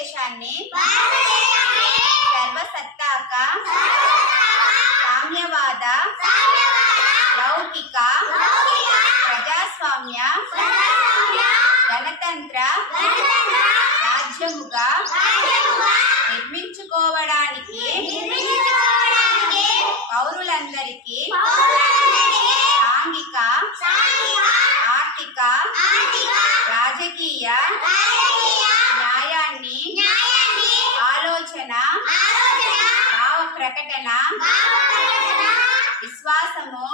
భారతదేశాన్ని సర్వసత్తాక సామ్యవాద లౌకిక ప్రజాస్వామ్య గణతంత్ర రాజ్యముగా నిర్మించుకోవడానికి పౌరులందరికీ సాంఘిక ఆర్థిక రాజకీయ న్యాయాన్ని ఆలోచన భావ ప్రకటన విశ్వాసము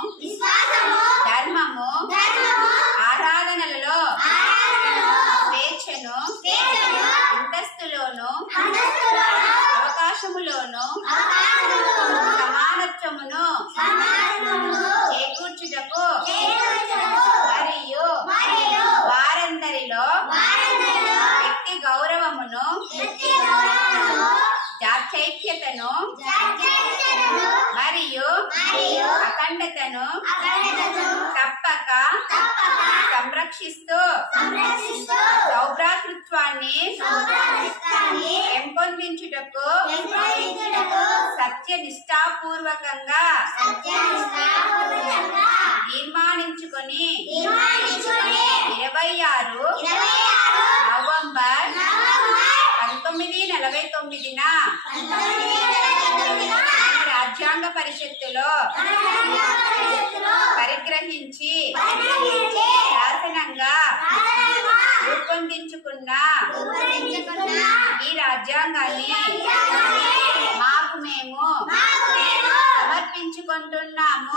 ధర్మము ఆరాధనలలో స్వేచ్ఛను అంతస్తులోను అవకాశములోను సమానత్వమును చేకూర్చుటకు మరియు వారందరిలో వ్యక్తి గౌరవమును జాత్యైక్యతను మరియు అఖండతను తప్పక సంరక్షిస్తూ సౌభ్రాతృత్వాన్ని పెంపొందించుటకు సత్యనిష్టాపూర్వకంగా తీర్మానించుకొని 26 నవంబర్ 1949న రాజ్యాంగ పరిషత్తులో పరిగ్రహించి శాసనంగా రూపొందించుకున్న ఈ రాజ్యాంగాన్ని మాకు మేము సమర్పించుకుంటున్నాము.